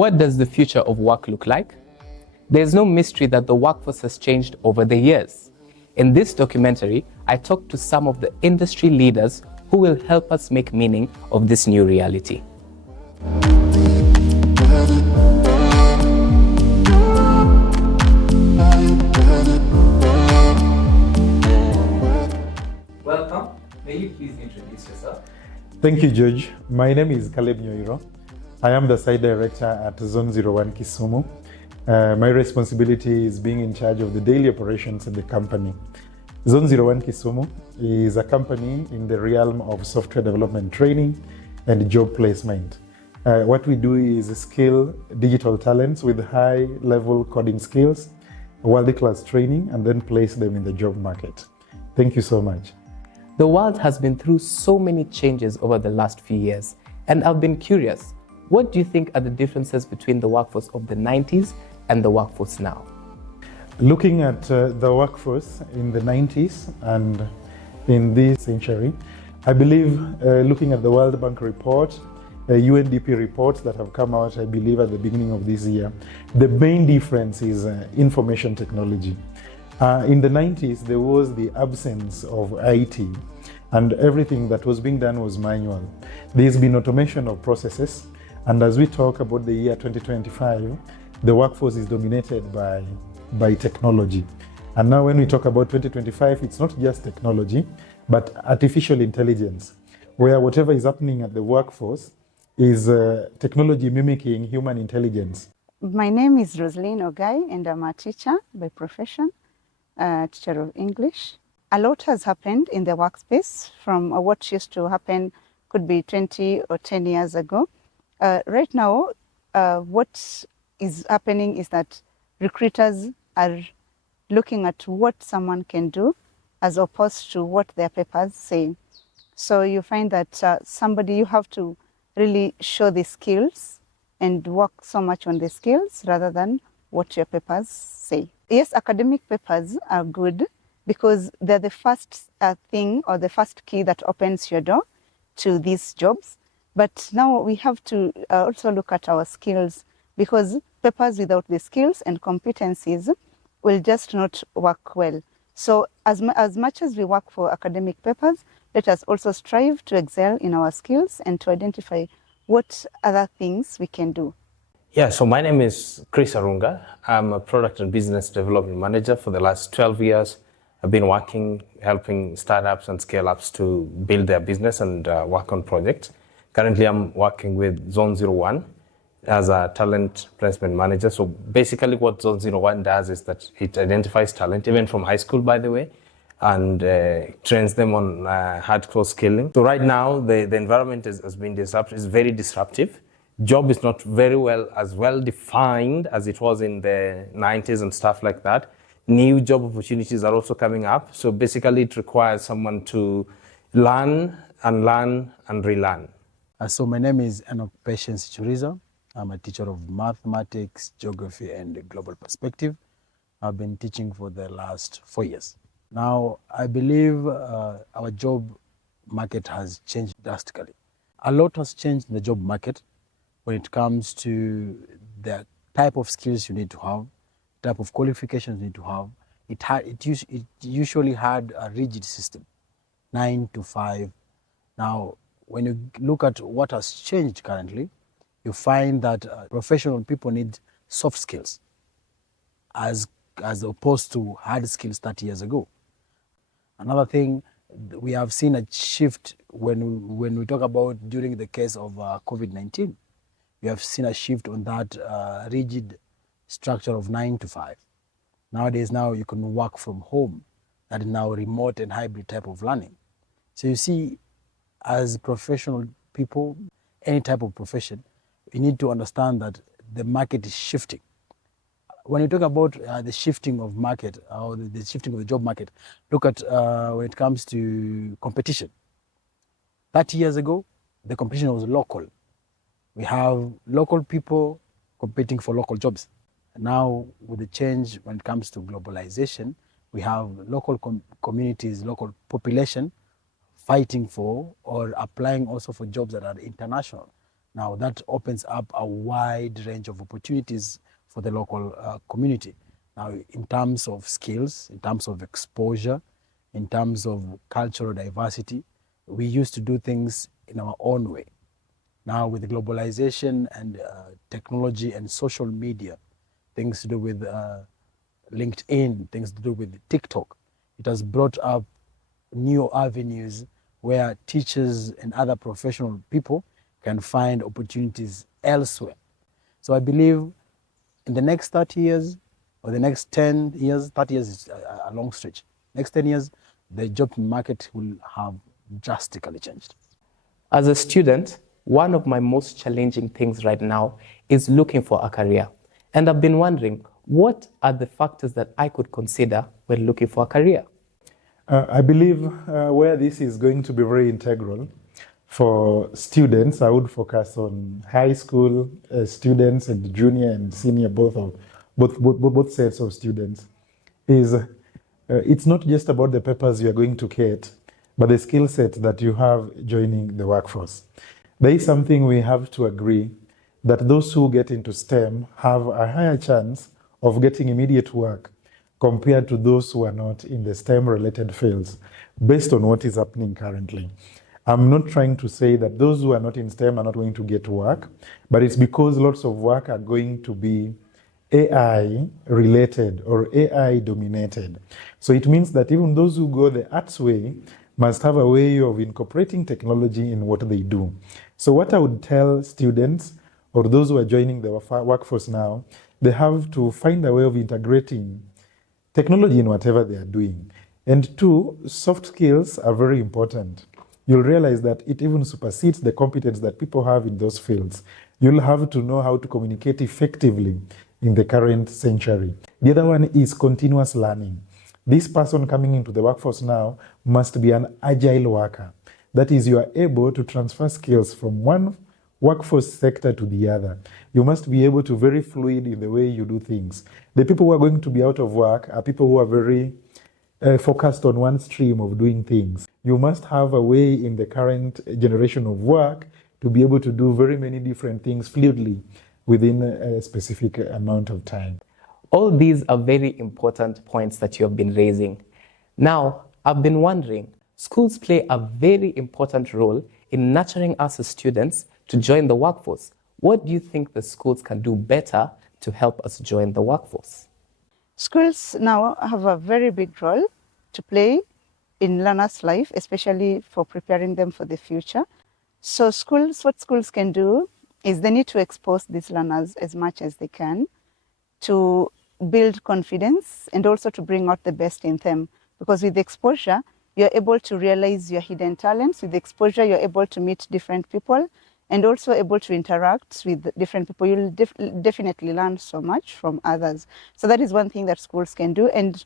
What does the future of work look like? There's no mystery that the workforce has changed over the years. In this documentary, I talked to some of the industry leaders who will help us make meaning of this new reality. Welcome. May you please introduce yourself? Thank you, George. My name is Nyoiro. I am the site director at Zone 01 Kisumu. My responsibility is being in charge of the daily operations in the company. Zone 01 Kisumu is a company in the realm of software development training and job placement. What we do is skill digital talents with high-level coding skills, world-class training, and then place them in the job market. Thank you so much. The world has been through so many changes over the last few years, and I've been curious, what do you think are the differences between the workforce of the 90s and the workforce now? Looking at the workforce in the 90s and in this century, I believe looking at the World Bank report, UNDP reports that have come out, I believe, at the beginning of this year, the main difference is information technology. In the 90s, there was the absence of IT, and everything that was being done was manual. There's been automation of processes, and as we talk about the year 2025, the workforce is dominated by technology. And now when we talk about 2025, it's not just technology, but artificial intelligence, where whatever is happening at the workforce is technology mimicking human intelligence. My name is Roselyne Ogaye, and I'm a teacher by profession, teacher of English. A lot has happened in the workspace from what used to happen could be 20 or 10 years ago. Right now, what is happening is that recruiters are looking at what someone can do as opposed to what their papers say. So you find that somebody, you have to really show the skills and work so much on the skills rather than what your papers say. Yes, academic papers are good because they're the first thing or the first key that opens your door to these jobs. But now we have to also look at our skills, because papers without the skills and competencies will just not work well. So as much as we work for academic papers, let us also strive to excel in our skills and to identify what other things we can do. Yeah, so my name is Arunga. I'm a product and business development manager for the last 12 years. I've been working, helping startups and scale-ups to build their business and work on projects. Currently, I'm working with Zone 01 as a talent placement manager. So basically what Zone 01 does is that it identifies talent, even from high school, by the way, and trains them on hardcore skilling. So right now, the environment has been disrupted, it's very disruptive. Job is not very well defined as it was in the 90s and stuff like that. New job opportunities are also coming up. So basically it requires someone to learn and relearn. So my name is Enock Ichuriza. I'm a teacher of mathematics, geography, and global perspective. I've been teaching for the last 4 years. Now, I believe our job market has changed drastically. A lot has changed in the job market when it comes to the type of skills you need to have, type of qualifications you need to have. It usually had a rigid system, 9 to 5. Now, when you look at what has changed currently, you find that professional people need soft skills as opposed to hard skills 30 years ago. Another thing, we have seen a shift when we talk about during the case of COVID-19. We have seen a shift on that rigid structure of 9 to 5. Nowadays, now you can work from home. That is now remote and hybrid type of learning. So you see, as professional people, any type of profession, you need to understand that the market is shifting. When you talk about the shifting of market or the shifting of the job market, look at when it comes to competition. 30 years ago, the competition was local. We have local people competing for local jobs. Now, with the change when it comes to globalization, we have local communities, local population fighting for or applying also for jobs that are international. Now that opens up a wide range of opportunities for the local community. Now, in terms of skills, in terms of exposure, in terms of cultural diversity, we used to do things in our own way. Now, with globalization and technology and social media, things to do with LinkedIn, things to do with TikTok, it has brought up new avenues where teachers and other professional people can find opportunities elsewhere. So I believe in the next 30 years or the next 10 years, 30 years is a long stretch. Next 10 years, the job market will have drastically changed. As a student, one of my most challenging things right now is looking for a career. And I've been wondering, what are the factors that I could consider when looking for a career? I believe where this is going to be very integral for students, I would focus on high school students and junior and senior, both sets of students, is it's not just about the papers you're going to get, but the skill set that you have joining the workforce. There is something we have to agree that those who get into STEM have a higher chance of getting immediate work compared to those who are not in the STEM-related fields, based on what is happening currently. I'm not trying to say that those who are not in STEM are not going to get work, but it's because lots of work are going to be AI-related or AI-dominated. So it means that even those who go the arts way must have a way of incorporating technology in what they do. So what I would tell students or those who are joining the workforce now, they have to find a way of integrating technology in whatever they are doing. And two, soft skills are very important. You'll realize that it even supersedes the competence that people have in those fields. You'll have to know how to communicate effectively in the current century. The other one is continuous learning. This person coming into the workforce now must be an agile worker. That is, you are able to transfer skills from one workforce sector to the other. You must be able to be very fluid in the way you do things. The people who are going to be out of work are people who are very focused on one stream of doing things. You must have a way in the current generation of work to be able to do very many different things fluidly within a specific amount of time. All these are very important points that you have been raising. Now, I've been wondering, schools play a very important role in nurturing us as students to join the workforce. What do you think the schools can do better to help us join the workforce? Schools now have a very big role to play in learners' life, especially for preparing them for the future. So what schools can do is they need to expose these learners as much as they can to build confidence and also to bring out the best in them. Because with exposure, you're able to realize your hidden talents. With exposure, you're able to meet different people and also able to interact with different people. You'll definitely learn so much from others. So that is one thing that schools can do. And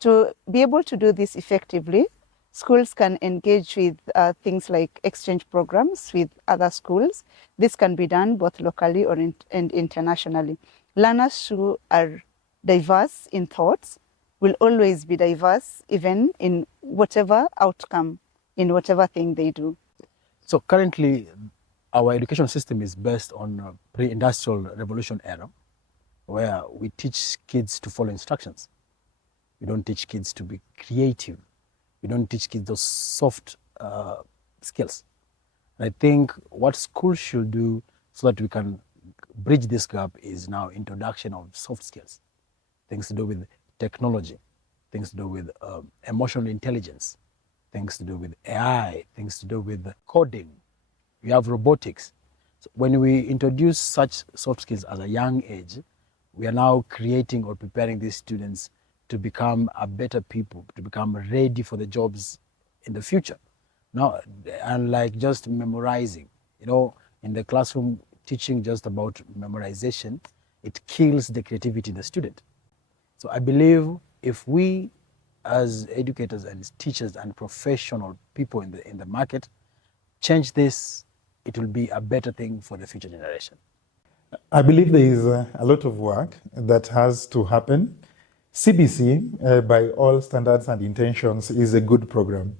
to be able to do this effectively, schools can engage with things like exchange programs with other schools. This can be done both locally and internationally. Learners who are diverse in thoughts will always be diverse even in whatever outcome, in whatever thing they do. So currently, our education system is based on pre-industrial revolution era, where we teach kids to follow instructions. We don't teach kids to be creative. We don't teach kids those soft skills. And I think what schools should do so that we can bridge this gap is now introduction of soft skills, things to do with technology, things to do with emotional intelligence, things to do with AI, things to do with coding. We have robotics. So when we introduce such soft skills at a young age, we are now creating or preparing these students to become a better people, to become ready for the jobs in the future. Now, unlike just memorizing, in the classroom, teaching just about memorization, it kills the creativity in the student. So I believe if we as educators and teachers and professional people in the market change this, it will be a better thing for the future generation. I believe there is a lot of work that has to happen. CBC, by all standards and intentions, is a good program.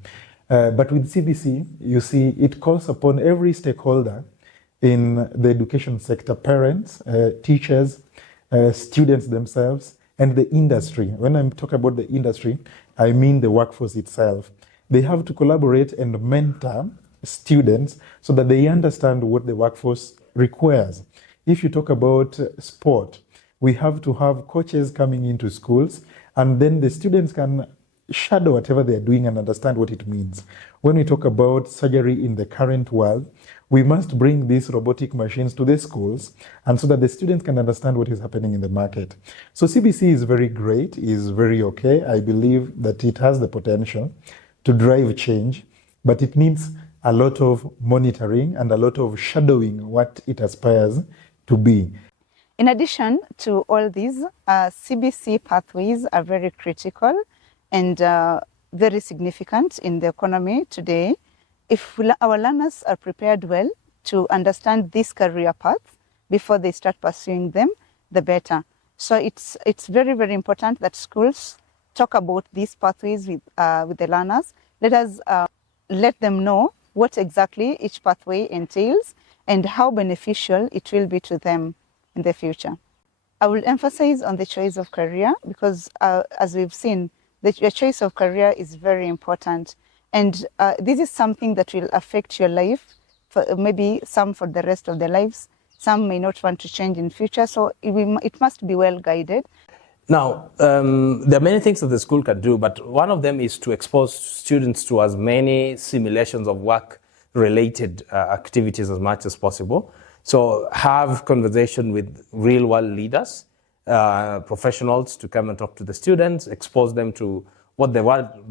But with CBC, you see, it calls upon every stakeholder in the education sector, parents, teachers, students themselves, and the industry. When I talk about the industry, I mean the workforce itself. They have to collaborate and mentor students so that they understand what the workforce requires. If you talk about sport, we have to have coaches coming into schools, and then the students can shadow whatever they're doing and understand what it means. When we talk about surgery in the current world, we must bring these robotic machines to the schools, and so that the students can understand what is happening in the market. So CBC is very great, is very okay. I believe that it has the potential to drive change, but it needs a lot of monitoring and a lot of shadowing what it aspires to be. In addition to all these, CBC pathways are very critical and very significant in the economy today. If our learners are prepared well to understand these career paths before they start pursuing them, the better. So it's very, very important that schools talk about these pathways with the learners. Let us let them know what exactly each pathway entails and how beneficial it will be to them in the future. I will emphasize on the choice of career because as we've seen, the choice of career is very important. And this is something that will affect your life, for maybe some for the rest of their lives. Some may not want to change in future, so it must be well guided. Now, there are many things that the school can do, but one of them is to expose students to as many simulations of work-related activities as much as possible. So have conversation with real-world leaders, professionals to come and talk to the students, expose them to what the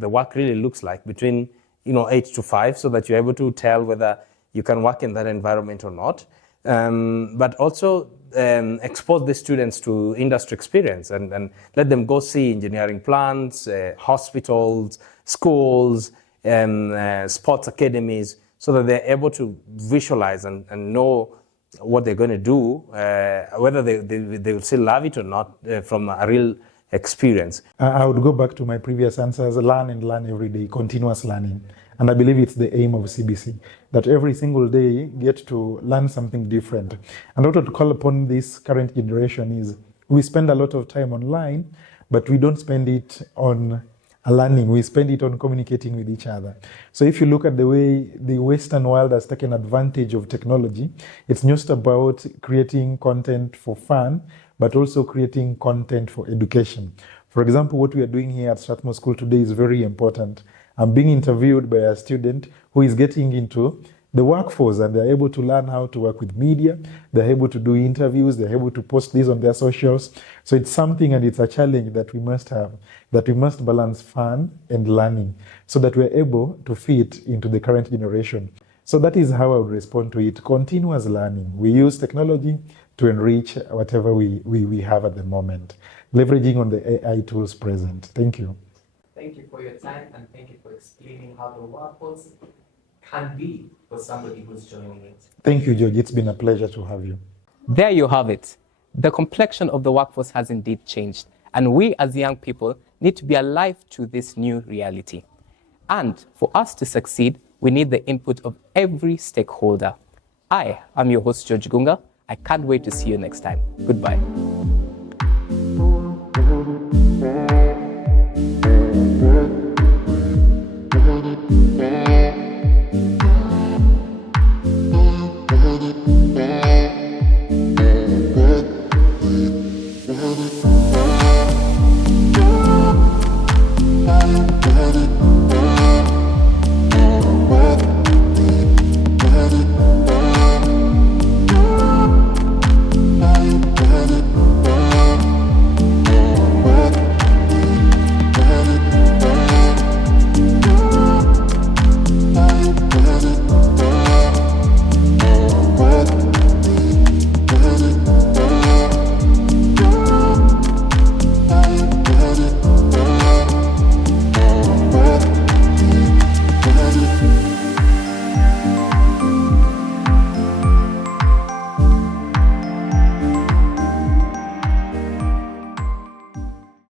work really looks like between 8 to 5, so that you're able to tell whether you can work in that environment or not. But also expose the students to industry experience and let them go see engineering plants, hospitals, schools, sports academies, so that they're able to visualize and know what they're going to do, whether they will still love it or not from a real experience. I would go back to my previous answers, learn and learn every day, continuous learning. And I believe it's the aim of CBC, that every single day get to learn something different. And also to call upon this current generation is we spend a lot of time online, but we don't spend it on learning, we spend it on communicating with each other. So if you look at the way the Western world has taken advantage of technology, it's not about creating content for fun, but also creating content for education. For example, what we are doing here at Strathmore School today is very important. I'm being interviewed by a student who is getting into the workforce, and they're able to learn how to work with media, they're able to do interviews, they're able to post this on their socials. So it's something, and it's a challenge that we must have, that we must balance fun and learning so that we're able to fit into the current generation. So that is how I would respond to it. Continuous learning. We use technology to enrich whatever we have at the moment, leveraging on the AI tools present. Thank you. Thank you for your time, and thank you for explaining how the workforce can be for somebody who's joining it. Thank you, George. It's been a pleasure to have you. There you have it. The complexion of the workforce has indeed changed, and we as young people need to be alive to this new reality. And for us to succeed, we need the input of every stakeholder. I am your host, George Gunga. I can't wait to see you next time. Goodbye.